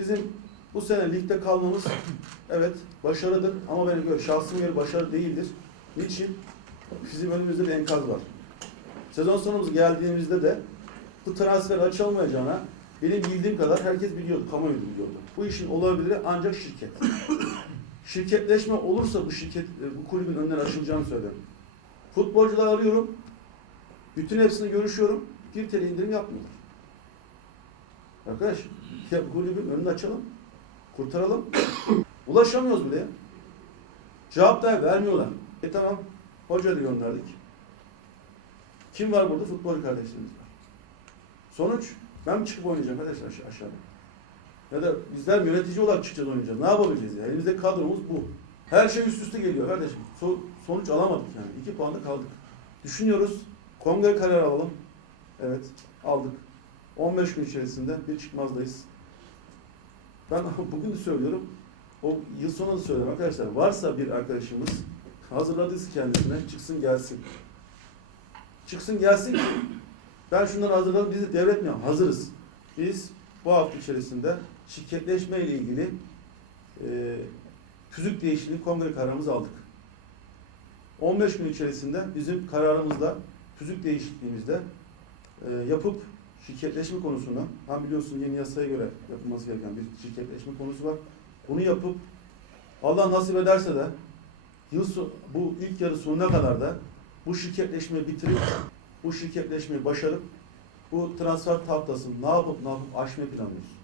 Bizim bu sene ligde kalmamız evet başarıdır ama benim göre şahsıma göre başarı değildir. Niçin? Bizim önümüzde bir enkaz var. Sezon sonumuz geldiğimizde de bu transfer açılmayacağına benim bildiğim kadar herkes biliyordu, kamuoyu biliyordu. Bu işin olabiliri ancak şirket. Şirketleşme olursa bu şirket, e, bu kulübün önünden açılacağını söylerim. Futbolcuları arıyorum, bütün hepsini görüşüyorum, bir TL indirim yapmıyorlar. Arkadaş, kulübün önünü açalım, kurtaralım. Ulaşamıyoruz bile. Cevap da vermiyorlar. E tamam, hoca da gönderdik. Kim var burada? Futbolcu kardeşlerimiz var. Sonuç, ben çıkıp oynayacağım arkadaşlar aşağı, aşağıda? Ya da bizler yönetici olarak çıkacağız oynayacağız. Ne yapabileceğiz ya? Elimizdeki kadromuz bu. Her şey üst üste geliyor kardeşim. So- sonuç alamadık yani. İki puanda kaldık. Düşünüyoruz. Kongre kararı alalım. Evet, aldık. 15 gün içerisinde bir çıkmazdayız. Ben bugün de söylüyorum. O yıl sonu da söylüyorum arkadaşlar. Varsa bir arkadaşımız hazırladıysa kendisine çıksın gelsin. Çıksın gelsin ki ben şunları hazırladım. Bizi devretmiyorum. Hazırız. Biz bu hafta içerisinde şirketleşme ile ilgili e, tüzük değişikliği kongre kararımızı aldık. 15 gün içerisinde bizim kararımızla tüzük değişikliğimizde e, yapıp şirketleşme konusuna, hem biliyorsun yeni yasaya göre yapılması gereken bir şirketleşme konusu var. Bunu yapıp Allah nasip ederse de yıl bu ilk yarı sonuna kadar da bu şirketleşmeyi bitirip bu şirketleşmeyi başarıp bu transfer tahtasını ne yapıp ne yapıp aşmayı planlıyoruz.